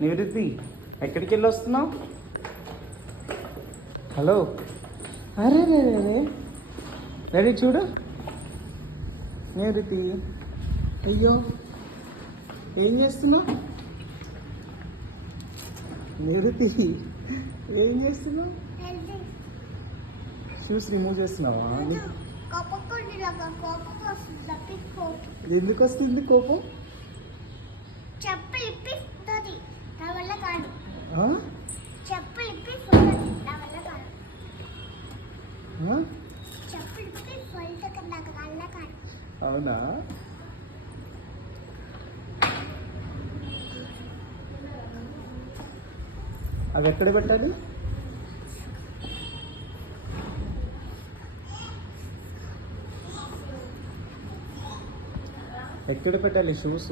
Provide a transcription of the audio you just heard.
నివృత్తి ఎక్కడికి వెళ్ళి వస్తున్నావు? హలో, అరే రే రే రే రెడీ చూడు. నివృత్తి, అయ్యో ఏం చేస్తున్నావు? నివృత్తి ఏం చేస్తున్నావు? షూస్ రిమూవ్ చేస్తున్నావా? ఎందుకు వస్తుంది కోపం? అవునా? అది ఎక్కడ పెట్టాలి? ఎక్కడ పెట్టాలి షూస్?